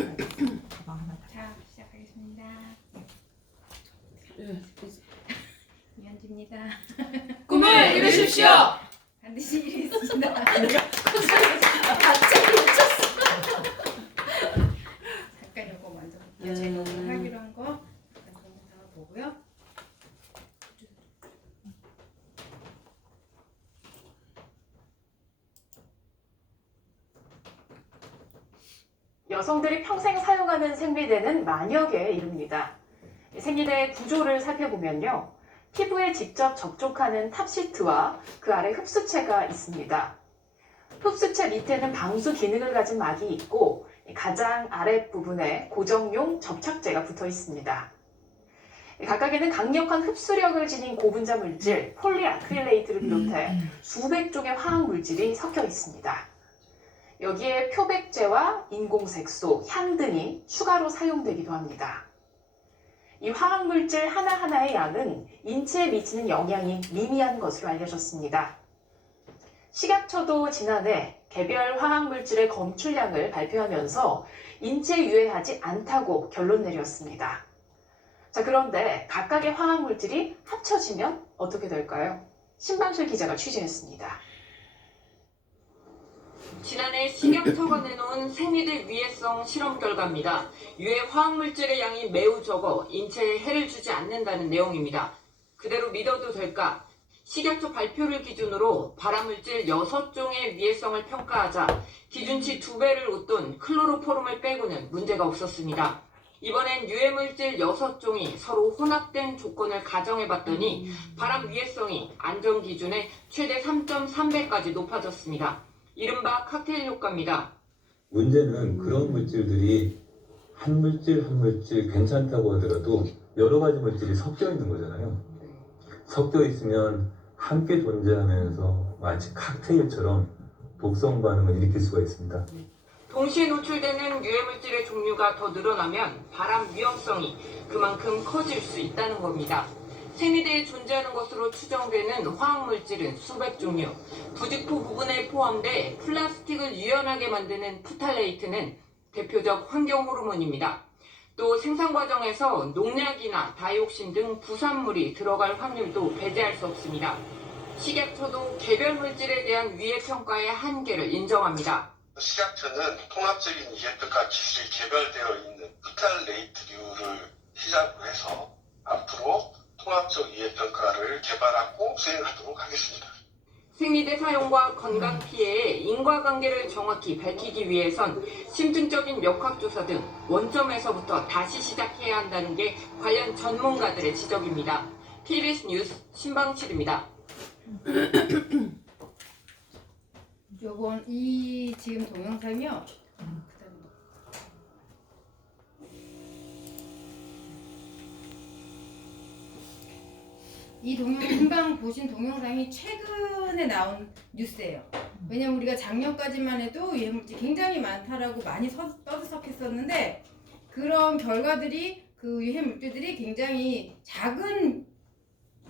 가방 하나 다. 자, 시작하겠습니다. 이현주입니다. 꿈을 이루십시오. 반드시 이루겠습니다. 갑자기 잠깐 이거 먼저 볼게요. 제가 오늘 하기로 한 거 잠깐 다 보고요. 여성들이 평생 사용하는 생리대는 만여 개에 이릅니다. 생리대의 구조를 살펴보면요. 피부에 직접 접촉하는 탑시트와 그 아래 흡수체가 있습니다. 흡수체 밑에는 방수 기능을 가진 막이 있고 가장 아랫부분에 고정용 접착제가 붙어 있습니다. 각각에는 강력한 흡수력을 지닌 고분자 물질 폴리아크릴레이트를 비롯해 수백 종의 화학 물질이 섞여 있습니다. 여기에 표백제와 인공색소, 향 등이 추가로 사용되기도 합니다. 이 화학물질 하나하나의 양은 인체에 미치는 영향이 미미한 것으로 알려졌습니다. 식약처도 지난해 개별 화학물질의 검출량을 발표하면서 인체에 유해하지 않다고 결론 내렸습니다. 자, 그런데 각각의 화학물질이 합쳐지면 어떻게 될까요? 신방실 기자가 취재했습니다. 지난해 식약처가 내놓은 생리대 위해성 실험 결과입니다. 유해 화학물질의 양이 매우 적어 인체에 해를 주지 않는다는 내용입니다. 그대로 믿어도 될까? 식약처 발표를 기준으로 발암물질 6종의 위해성을 평가하자 기준치 2배를 웃돈 클로로포름을 빼고는 문제가 없었습니다. 이번엔 유해물질 6종이 서로 혼합된 조건을 가정해봤더니 발암 위해성이 안전기준의 최대 3.3배까지 높아졌습니다. 이른바 칵테일 효과입니다. 문제는 그런 물질들이 한 물질 한 물질 괜찮다고 하더라도 여러 가지 물질이 섞여 있는 거잖아요. 섞여 있으면 함께 존재하면서 마치 칵테일처럼 독성 반응을 일으킬 수가 있습니다. 동시에 노출되는 유해물질의 종류가 더 늘어나면 발암 위험성이 그만큼 커질 수 있다는 겁니다. 생리대에 존재하는 것으로 추정되는 화학물질은 수백 종류, 부직포 부분에 포함돼 플라스틱을 유연하게 만드는 프탈레이트는 대표적 환경 호르몬입니다. 또 생산 과정에서 농약이나 다이옥신 등 부산물이 들어갈 확률도 배제할 수 없습니다. 식약처도 개별 물질에 대한 위해 평가의 한계를 인정합니다. 식약처는 통합적인 위해평가 기술이 개발되어 있는 프탈레이트류를 시작으로 해서 앞으로 통합적 위해평가를 개발하고 수행하도록 하겠습니다. 생리대 사용과 건강 피해의 인과관계를 정확히 밝히기 위해선 심층적인 역학조사 등 원점에서부터 다시 시작해야 한다는 게 관련 전문가들의 지적입니다. TBS 뉴스 신방칠입니다. 요번 이 지금 동영상이요. 이 금방 보신 동영상이 최근에 나온 뉴스예요. 왜냐면 우리가 작년까지만 해도 유해물질 굉장히 많다라고 많이 떠들썩했었는데 그런 결과들이 그 유해물질들이 굉장히 작은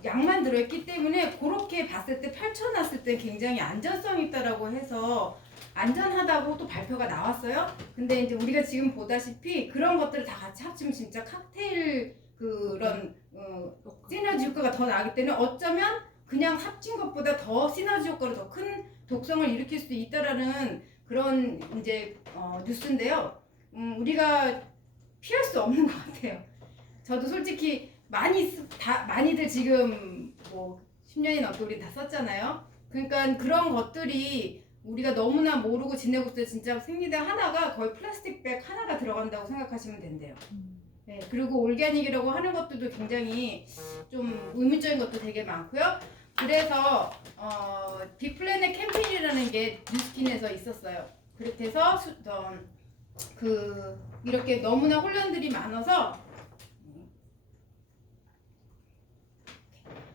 양만 들어있기 때문에 그렇게 봤을 때 펼쳐놨을 때 굉장히 안전성이 있다라고 해서 안전하다고 또 발표가 나왔어요. 근데 이제 우리가 지금 보다시피 그런 것들을 다 같이 합치면 진짜 칵테일 그런 시너지 효과가 더 나기 때문에 어쩌면 그냥 합친 것보다 더 시너지 효과로 더 큰 독성을 일으킬 수도 있다라는 그런 이제 뉴스인데요. 우리가 피할 수 없는 것 같아요. 저도 솔직히 많이들 지금 뭐 10년이 넘게 우리 다 썼잖아요. 그러니까 그런 것들이 우리가 너무나 모르고 지내고 있을 때 진짜 생리대 하나가 거의 플라스틱 백 하나가 들어간다고 생각하시면 된대요. 네, 그리고 올게닉이라고 하는 것들도 굉장히 좀 의문적인 것도 되게 많고요. 그래서 빅플래닛 캠페인이라는 게 뉴스킨에서 있었어요. 그렇게 해서 이렇게 너무나 혼란들이 많아서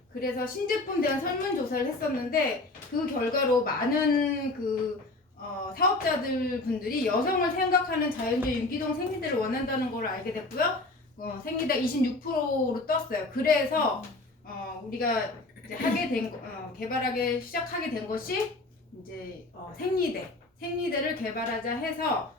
그래서 신제품 대한 설문조사를 했었는데 그 결과로 많은 사업자들 분들이 여성을 생각하는 자연주의 윤기동 생리대를 원한다는 걸 알게 됐고요. 생리대 26%로 떴어요. 그래서 우리가 이제 개발하기 시작하게 된 것이 이제 생리대를 개발하자 해서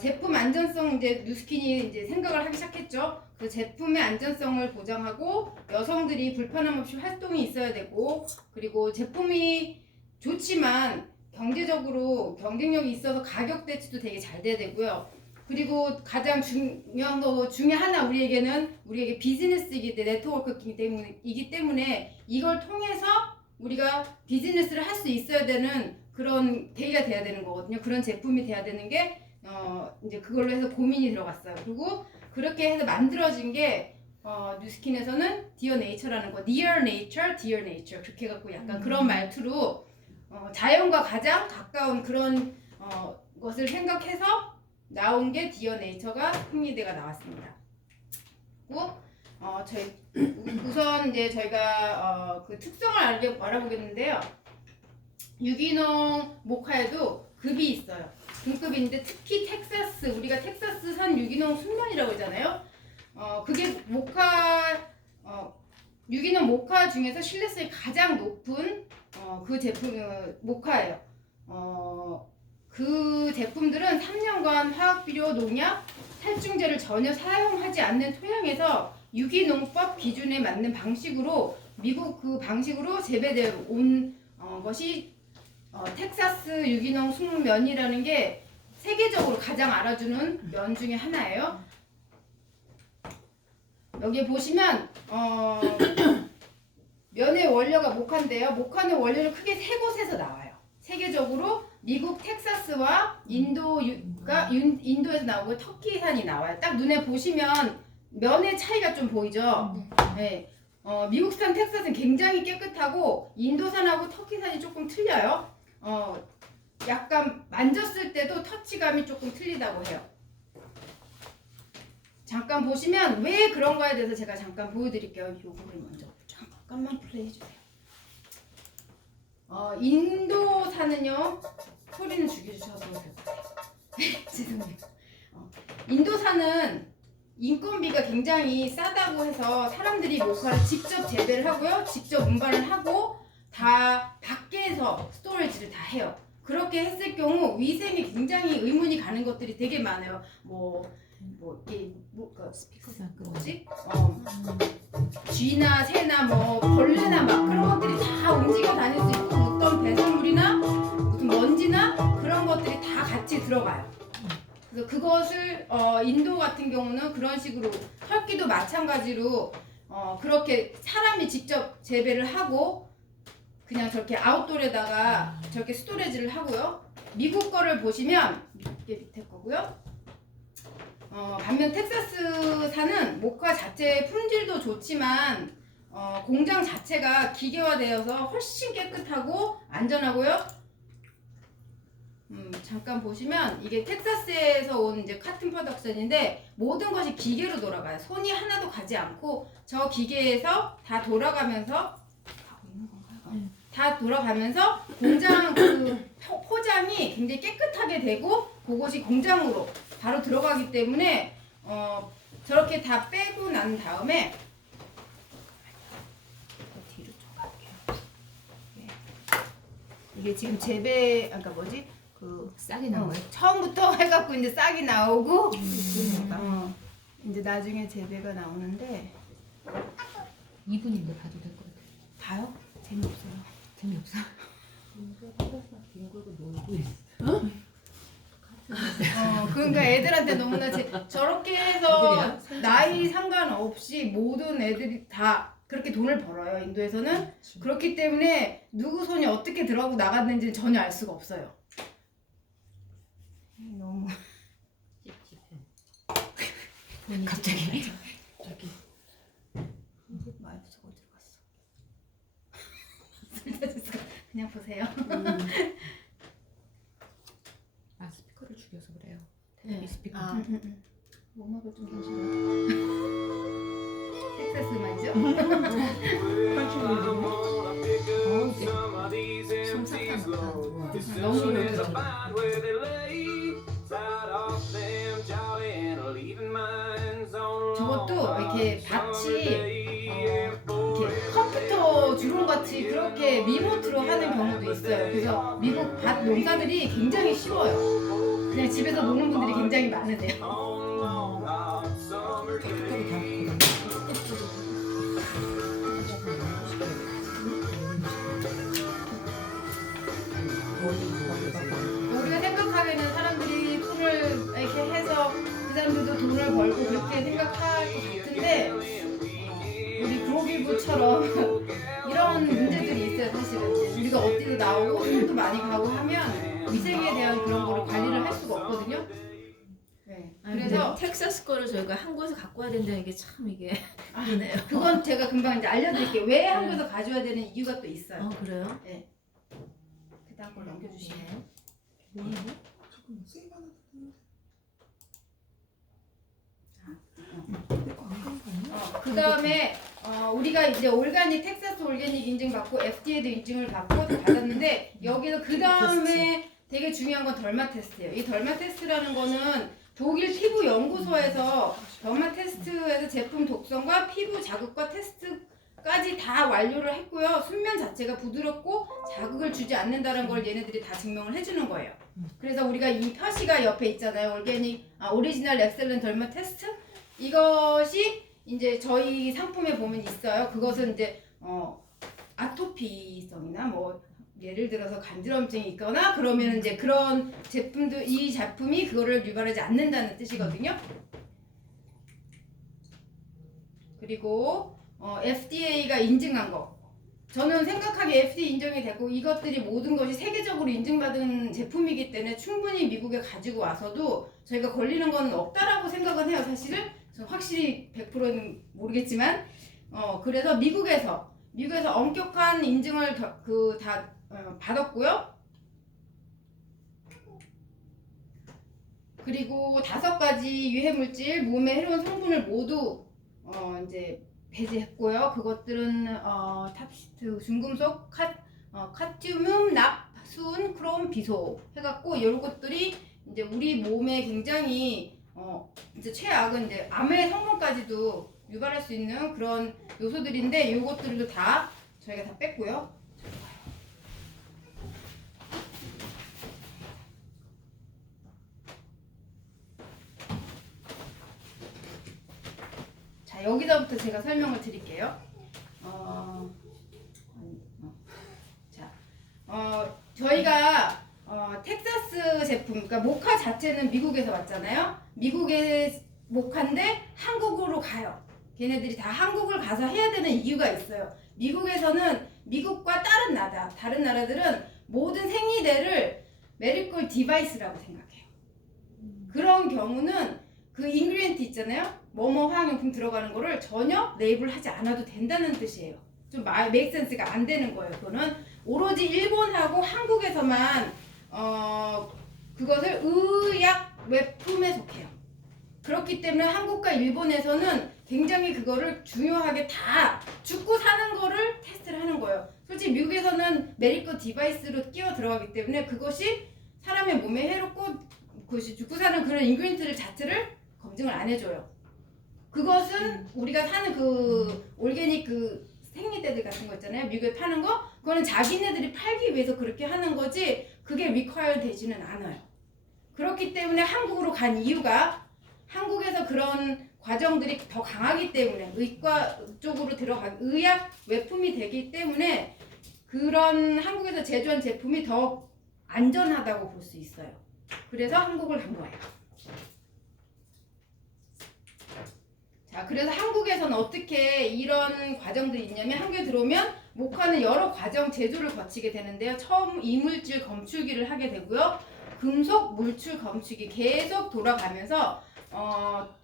제품 안전성 이제 뉴스킨이 이제 생각을 하기 시작했죠. 그 제품의 안전성을 보장하고 여성들이 불편함 없이 활동이 있어야 되고 그리고 제품이 좋지만 경제적으로 경쟁력이 있어서 가격 대치도 되게 잘 돼야 되고요. 그리고 가장 중요한 거 중에 하나 우리에게 비즈니스이기 때문에 네트워크이기 때문에 이걸 통해서 우리가 비즈니스를 할 수 있어야 되는 그런 계기가 돼야 되는 거거든요. 그런 제품이 돼야 되는 게 이제 그걸로 해서 고민이 들어갔어요. 그리고 그렇게 해서 만들어진 게 뉴스킨에서는 Dear Nature라는 거, Near Nature, Dear Nature 그렇게 해갖고 약간 그런 말투로 자연과 가장 가까운 그런 것을 생각해서 나온 게 Dear Nature가 생리대가 나왔습니다. 그리고 우선 이제 저희가 그 특성을 알아보겠는데요. 유기농 모카에도 급이 있어요. 등급인데 특히 텍사스, 우리가 텍사스산 유기농 순면이라고 하잖아요. 그게 유기농 모카 중에서 신뢰성이 가장 높은 그 제품 모카예요. 그 제품들은 3년간 화학비료, 농약, 살충제를 전혀 사용하지 않는 토양에서 유기농법 기준에 맞는 방식으로 미국 그 방식으로 재배되어 온 것이 텍사스 유기농 순면이라는 게 세계적으로 가장 알아주는 면 중에 하나예요. 여기 보시면 면의 원료가 모카인데요. 모카는 원료를 크게 세 곳에서 나와요. 세계적으로 미국 텍사스와 인도에서 나오고 터키산이 나와요. 딱 눈에 보시면 면의 차이가 좀 보이죠. 네. 미국산 텍사스는 굉장히 깨끗하고 인도산하고 터키산이 조금 틀려요. 약간 만졌을 때도 터치감이 조금 틀리다고 해요. 잠깐 보시면 왜 그런가에 대해서 제가 잠깐 보여드릴게요. 요거를 먼저 잠깐만 플레이해주세요. 인도산은요, 소리는 죽여주셔도 될 것 같아요. 죄송해요. 인도산은 인건비가 굉장히 싸다고 해서 사람들이 모카를 직접 재배를 하고요, 직접 운반을 하고 다 밖에서 스토리지를 다 해요. 그렇게 했을 경우 위생에 굉장히 의문이 가는 것들이 되게 많아요. 쥐나 새나 벌레나 막 그런 것들이 다 움직여 다닐 수 있고 어떤 배설물이나 무슨 먼지나 그런 것들이 다 같이 들어가요. 그래서 그것을 인도 같은 경우는 그런 식으로 터키도 마찬가지로 그렇게 사람이 직접 재배를 하고 그냥 저렇게 아웃도어에다가 저렇게 스토리지를 하고요. 미국 거를 보시면 이게 밑에 거고요. 반면 텍사스산은 모카 자체의 품질도 좋지만 공장 자체가 기계화되어서 훨씬 깨끗하고 안전하고요. 잠깐 보시면 이게 텍사스에서 온 이제 카튼 프로덕션인데 모든 것이 기계로 돌아가요. 손이 하나도 가지 않고 저 기계에서 다 돌아가면서 공장 그 포장이 굉장히 깨끗하게 되고 그것이 공장으로 바로 들어가기 때문에 저렇게 다 빼고 난 다음에 뒤로 좀 갈게요. 이게 지금 재배 그 싹이 나온 거예요? 처음부터 해갖고 이제 싹이 나오고 이제 나중에 재배가 나오는데 2분인데 봐도 될 것 같아요. 봐요? 재미없어요. 재미없어? 그러니까 애들한테 너무나 저렇게 해서 나이 상관없이 모든 애들이 다 그렇게 돈을 벌어요. 인도에서는. 그렇기 때문에 누구 손이 어떻게 들어가고 나갔는지 전혀 알 수가 없어요. 너무 갑자기 저기 마이크가 어디로 갔어? 그냥 보세요. 스피커를 죽여서 그래요. 네. 스피커. 음악을 좀 다시 텍사스만이죠? 솜사탕 같다. 너무 좋죠. 저것도 이렇게 밭이 이렇게 컴퓨터 주론같이 그렇게 리모트로 하는 경우도 있어요. 그래서 미국 밭 농사들이 굉장히 쉬워요. 그냥 집에서 노는 분들이 굉장히 많으세요. 우리가 생각하기에는 사람들이 풀을 이렇게 해서 그 사람들도 돈을 벌고 그렇게 생각할 것 같은데 우리 그로기부처럼 이런 문제들이 있어요. 사실은 이제 우리가 어디도 나오고 손도 많이 가고 하면 위생에 대한 그런 거를 관리를 할 수가 없거든요. 네. 그래서 텍사스 거를 저희가 한국에서 갖고 와야 된다는 게 참 이게 그러네요. 그건 제가 금방 이제 알려드릴게요. 왜 한국에서 가져와야 되는 이유가 또 있어요. 그래요? 네. 그 다음 걸 넘겨주시면. 그 다음에 우리가 이제 올가닉 텍사스 올가닉 인증 받고 FDA도 인증을 받고 받았는데 여기서 그 다음에 되게 중요한 건 덜마 테스트예요. 이 덜마 테스트라는 거는 독일 피부 연구소에서 덜마 테스트에서 제품 독성과 피부 자극과 테스트까지 다 완료를 했고요. 순면 자체가 부드럽고 자극을 주지 않는다는 걸 얘네들이 다 증명을 해주는 거예요. 그래서 우리가 이 표시가 옆에 있잖아요. 오리지널 엑셀런 덜마 테스트. 이것이 이제 저희 상품에 보면 있어요. 그것은 이제 아토피성이나 뭐 예를 들어서 간지럼증이 있거나 그러면 이제 그런 제품들 이 제품이 그거를 유발하지 않는다는 뜻이거든요. 그리고 FDA가 인증한 거. 저는 생각하기에 FDA 인정이 되고 이것들이 모든 것이 세계적으로 인증받은 제품이기 때문에 충분히 미국에 가지고 와서도 저희가 걸리는 건 없다라고 생각은 해요. 사실은 저는 확실히 100%는 모르겠지만 그래서 미국에서 엄격한 인증을 다 받았고요. 그리고 5가지 유해물질, 몸에 해로운 성분을 모두 이제 배제했고요. 그것들은 탑시트, 중금속, 카티움, 납, 순, 크롬, 비소 해갖고 이런 것들이 이제 우리 몸에 굉장히 이제 최악은 이제 암의 성분까지도 유발할 수 있는 그런 요소들인데 이것들도 다 저희가 다 뺐고요. 자, 여기서부터 제가 설명을 드릴게요. 저희가 텍사스 제품, 그러니까 모카 자체는 미국에서 왔잖아요. 미국의 모카인데 한국으로 가요. 걔네들이 다 한국을 가서 해야 되는 이유가 있어요. 미국에서는 미국과 다른 나라들은 모든 생리대를 메디컬 디바이스라고 생각해요. 그런 경우는 그 인그리디언트 있잖아요. 뭐뭐 화학용품 들어가는 거를 전혀 레이블하지 않아도 된다는 뜻이에요. 좀 메이크 센스가 안 되는 거예요. 그거는 오로지 일본하고 한국에서만 그것을 의약 외품에 속해요. 그렇기 때문에 한국과 일본에서는 굉장히 그거를 중요하게 다 죽고 사는 거를 테스트를 하는 거예요. 솔직히 미국에서는 메디컬 디바이스로 끼어 들어가기 때문에 그것이 사람의 몸에 해롭고 그것이 죽고 사는 그런 인그리디언트 자체를 검증을 안 해줘요. 그것은 우리가 사는 그 올게닉 그 생리대들 같은 거 있잖아요. 미국에 파는 거 그거는 자기네들이 팔기 위해서 그렇게 하는 거지 그게 리퀘어 되지는 않아요. 그렇기 때문에 한국으로 간 이유가 한국에서 그런 과정들이 더 강하기 때문에 의과 쪽으로 의약 외품이 되기 때문에 그런 한국에서 제조한 제품이 더 안전하다고 볼 수 있어요. 그래서 한국을 간 거예요. 자, 그래서 한국에서는 어떻게 이런 과정들이 있냐면 한국에 들어오면 모카는 여러 과정 제조를 거치게 되는데요. 처음 이물질 검출기를 하게 되고요. 금속 물출 검출기 계속 돌아가면서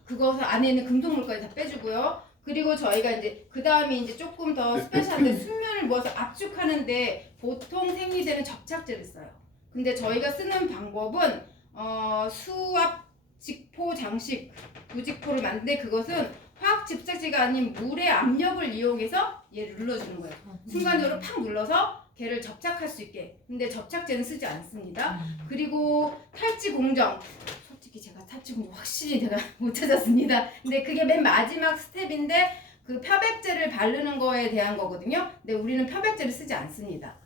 그것을 안에 있는 금속물까지 다 빼주고요. 그리고 저희가 이제 그 다음에 이제 조금 더 스페셜한데 순면을 모아서 압축하는데 보통 생리대는 접착제를 써요. 근데 저희가 쓰는 방법은 수압 직포 장식 부직포를 만드는데 그것은 화학 집착제가 아닌 물의 압력을 이용해서 얘를 눌러주는 거예요. 순간적으로 팍 눌러서 걔를 접착할 수 있게. 근데 접착제는 쓰지 않습니다. 그리고 탈취 공정. 솔직히 제가 탈취 공정 확실히 제가 못 찾았습니다. 근데 그게 맨 마지막 스텝인데 그漂白제를 바르는 거에 대한 거거든요. 근데 우리는漂白제를 쓰지 않습니다.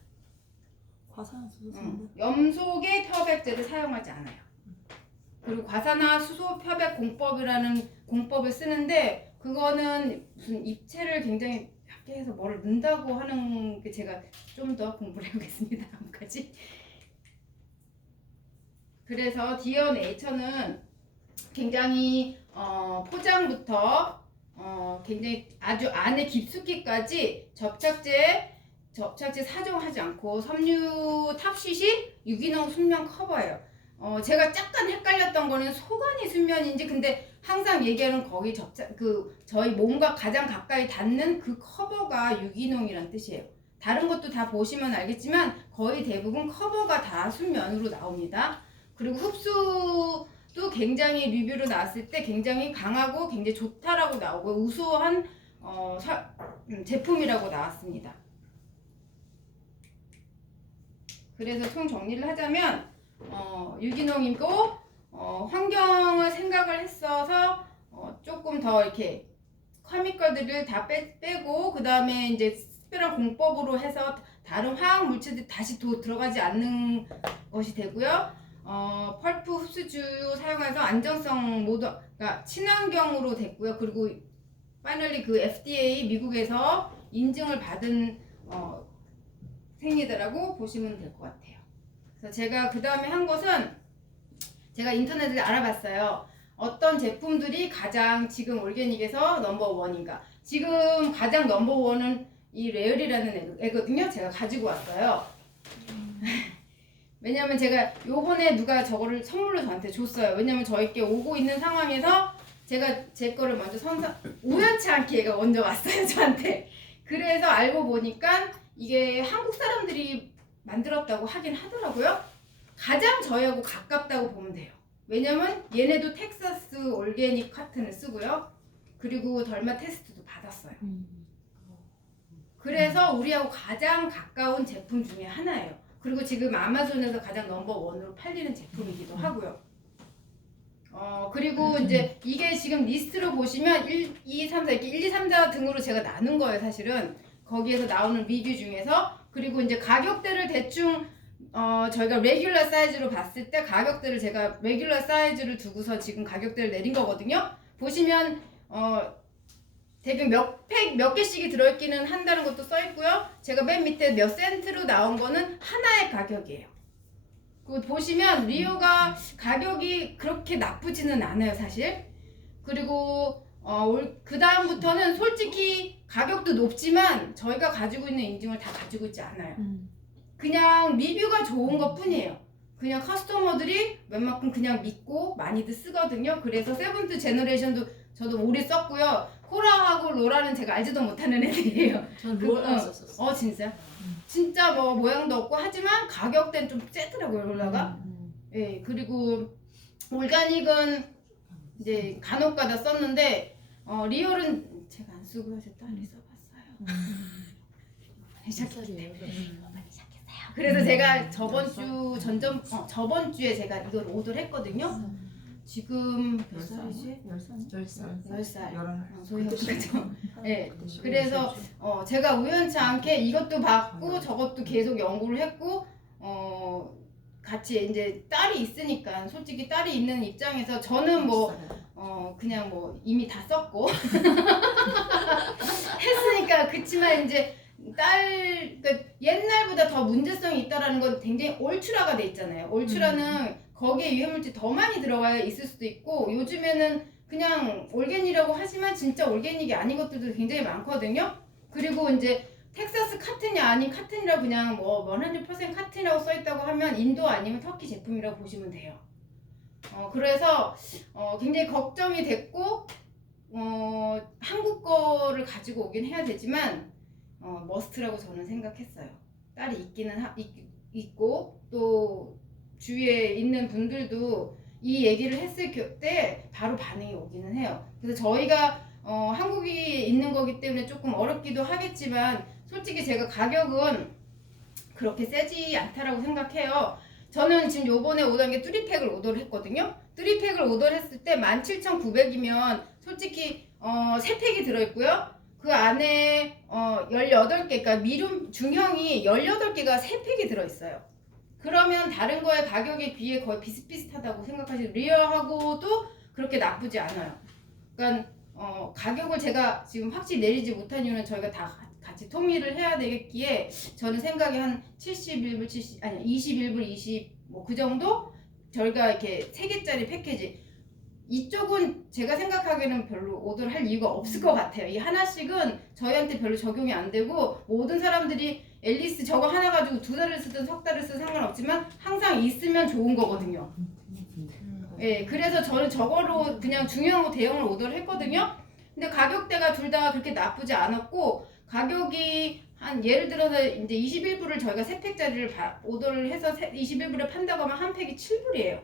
과산화수소 쓰는데 염소계漂白제를 사용하지 않아요. 그리고 과산화 수소 협약 공법이라는 공법을 쓰는데 그거는 무슨 입체를 굉장히 약게 해서 뭐를 넣는다고 하는 게 제가 좀 더 공부를 해보겠습니다. 다음까지. 그래서 디어 네이처는 굉장히 포장부터 굉장히 아주 안에 깊숙이까지 접착제 사용하지 않고 섬유 탑시시 유기농 순면 커버예요. 제가 약간 헷갈렸던 거는 소관이 순면인지 근데 항상 얘기하는 거기 저희 몸과 가장 가까이 닿는 그 커버가 유기농이란 뜻이에요. 다른 것도 다 보시면 알겠지만 거의 대부분 커버가 다 순면으로 나옵니다. 그리고 흡수도 굉장히 리뷰로 나왔을 때 굉장히 강하고 굉장히 좋다라고 나오고 우수한 제품이라고 나왔습니다. 그래서 총 정리를 하자면 유기농이고 환경을 생각을 했어서 조금 더 이렇게 케미컬들을 다 빼고 그 다음에 이제 특별한 공법으로 해서 다른 화학 물질들이 다시 들어가지 않는 것이 되고요. 펄프 흡수주 사용해서 안정성 그러니까 친환경으로 됐고요. 그리고 파이널리 그 FDA 미국에서 인증을 받은 생리대라고 보시면 될 것 같아요. 그래서 제가 그 다음에 한 것은 제가 인터넷을 알아봤어요. 어떤 제품들이 가장 지금 올게닉에서 넘버원인가. 지금 가장 넘버원은 이 레얼이라는 애거든요. 제가 가지고 왔어요. 왜냐면 제가 요번에 누가 저거를 선물로 저한테 줬어요. 왜냐면 저에게 오고 있는 상황에서 제가 제 거를 먼저 우연치 않게 얘가 먼저 왔어요. 저한테. 그래서 알고 보니까 이게 한국 사람들이 만들었다고 하긴 하더라고요. 가장 저희하고 가깝다고 보면 돼요. 왜냐면 얘네도 텍사스 올게닉 카튼을 쓰고요. 그리고 덜마 테스트도 받았어요. 그래서 우리하고 가장 가까운 제품 중에 하나예요. 그리고 지금 아마존에서 가장 넘버원으로 팔리는 제품이기도 하고요. 그리고 이제 이게 지금 리스트로 보시면 1, 2, 3, 4 이렇게 1, 2, 3, 4 등으로 제가 나눈 거예요. 사실은 거기에서 나오는 리뷰 중에서. 그리고 이제 가격대를 대충 저희가 레귤러 사이즈로 봤을 때 가격대를 제가 레귤러 사이즈를 두고서 지금 가격대를 내린 거거든요. 보시면 대략 몇 개씩이 들어있기는 한다는 것도 써있고요. 제가 맨 밑에 몇 센트로 나온 거는 하나의 가격이에요. 그 보시면 리오가 가격이 그렇게 나쁘지는 않아요, 사실. 그리고 그 다음부터는 솔직히 가격도 높지만 저희가 가지고 있는 인증을 다 가지고 있지 않아요. 그냥 리뷰가 좋은 것 뿐이에요. 그냥 커스터머들이 웬만큼 그냥 믿고 많이들 쓰거든요. 그래서 세븐트 제너레이션도 저도 오래 썼고요. 코라하고 로라는 제가 알지도 못하는 애들이에요. 전 롤라 썼었어. 진짜? 진짜 뭐 모양도 없고 하지만 가격대는 좀 세더라고요, 롤라가. 예, 그리고 올가닉은 이제 간혹가다 썼는데 리얼은 제가 안 쓰고요. 제 딸이 써봤어요. 시작이에요. 그래서 제가 저번 주에 제가 이걸 오더를 했거든요. 지금 몇 살이지? 10살. 소희가 그죠? 네. 그래서 제가 우연치 않게 이것도 받고 저것도 계속 연구를 했고 같이 이제 딸이 있으니까 솔직히 딸이 있는 입장에서 저는 뭐 그냥 뭐 이미 다 썼고 했으니까 그치만 이제 그러니까 옛날보다 더 문제성이 있다라는 건 굉장히 올추라가 돼 있잖아요. 올추라는 거기에 유해물질 더 많이 들어가 있을 수도 있고 요즘에는 그냥 올게닉이라고 하지만 진짜 올게닉이 아닌 것들도 굉장히 많거든요. 그리고 이제 텍사스 카튼이 아닌 카튼이라 그냥 뭐 100% 카튼이라고 써있다고 하면 인도 아니면 터키 제품이라고 보시면 돼요. 그래서 굉장히 걱정이 됐고 한국 거를 가지고 오긴 해야 되지만 머스트라고 저는 생각했어요. 딸이 있기는 있고 또 주위에 있는 분들도 이 얘기를 했을 때 바로 반응이 오기는 해요. 그래서 저희가 한국에 있는 거기 때문에 조금 어렵기도 하겠지만 솔직히 제가 가격은 그렇게 세지 않다라고 생각해요. 저는 지금 요번에 오던 게 3팩을 오더를 했거든요. 3팩을 오더를 했을 때 17,900이면 솔직히 3팩이 들어있고요. 그 안에 18개, 그러니까 미룸 중형이 18개가 3팩이 들어있어요. 그러면 다른 거의 가격에 비해 거의 비슷비슷하다고 생각하시고 리어하고도 그렇게 나쁘지 않아요. 그러니까 가격을 제가 지금 확실히 내리지 못한 이유는 저희가 다 같이 통일을 해야 되겠기에 저는 생각이 한 71불, 21불, 20 뭐 그 정도 저희가 이렇게 3개짜리 패키지 이쪽은 제가 생각하기에는 별로 오더를 할 이유가 없을 것 같아요. 이 하나씩은 저희한테 별로 적용이 안 되고 모든 사람들이 앨리스 저거 하나 가지고 2달을 쓰든 3달을 쓰든 상관없지만 항상 있으면 좋은 거거든요. 예, 그래서 저는 저거로 그냥 중형하고 대형을 오더를 했거든요. 근데 가격대가 둘 다 그렇게 나쁘지 않았고 가격이 한 예를 들어서 이제 21불을 저희가 3팩짜리를 오더를 해서 21불에 판다고 하면 한 팩이 7불이에요.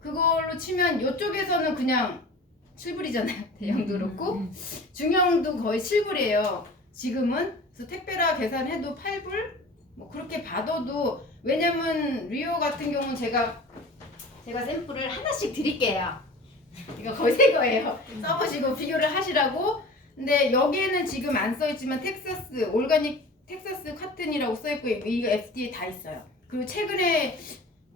그걸로 치면 이쪽에서는 그냥 7불이잖아요. 대형도 그렇고 중형도 거의 7불이에요. 지금은 그래서 택배라 계산해도 8불 뭐 그렇게 받아도 왜냐면 리오 같은 경우는 제가 샘플을 하나씩 드릴게요. 이거 거의 새 거예요. 써보시고 비교를 하시라고. 근데 여기에는 지금 안 써있지만 텍사스 올가닉 텍사스 카튼이라고 써있고 이거 FDA 다 있어요. 그리고 최근에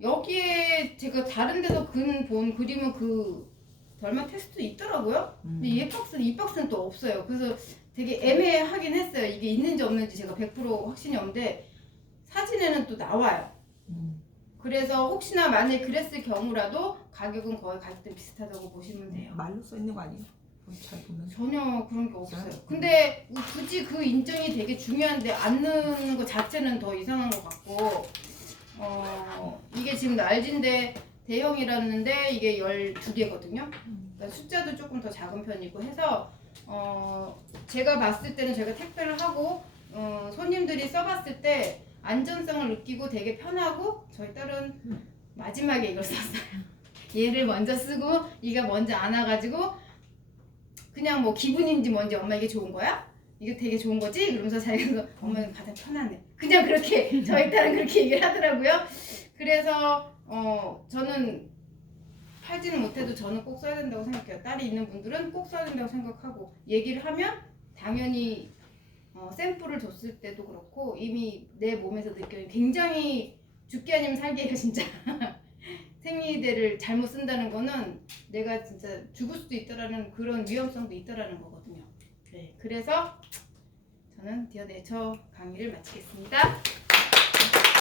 여기에 제가 다른 데서 본 그림은 그 덜마 테스트 있더라고요. 근데 이 박스는 또 없어요. 그래서 되게 애매하긴 했어요. 이게 있는지 없는지 제가 100% 확신이 없는데 사진에는 또 나와요. 그래서 혹시나 만약에 그랬을 경우라도 가격은 거의 가격대 비슷하다고 보시면 돼요. 말로 써 있는 거 아니에요? 잘 보면. 전혀 그런 게 없어요. 근데 굳이 그 인정이 되게 중요한데 안 넣는 것 자체는 더 이상한 것 같고 이게 지금 large인데 대형이라는데 이게 12개거든요. 그러니까 숫자도 조금 더 작은 편이고 해서 제가 봤을 때는 제가 택배를 하고 손님들이 써봤을 때 안전성을 느끼고 되게 편하고 저희 딸은 마지막에 이걸 썼어요. 얘를 먼저 쓰고 얘가 먼저 안아가지고 그냥 뭐 기분인지 뭔지 엄마 이게 좋은 거야? 이게 되게 좋은 거지? 그러면서 자기가 엄마는 가장 편하네. 그냥 그렇게 저희 딸은 그렇게 얘기를 하더라고요. 그래서 저는 팔지는 못해도 저는 꼭 써야 된다고 생각해요. 딸이 있는 분들은 꼭 써야 된다고 생각하고 얘기를 하면 당연히 샘플을 줬을 때도 그렇고 이미 내 몸에서 느껴요. 굉장히 죽기 아니면 살기예요 진짜. 생리대를 잘못 쓴다는 거는 내가 진짜 죽을 수도 있다라는 그런 위험성도 있다라는 거거든요. 네, 그래서 저는 디어 네이처 강의를 마치겠습니다.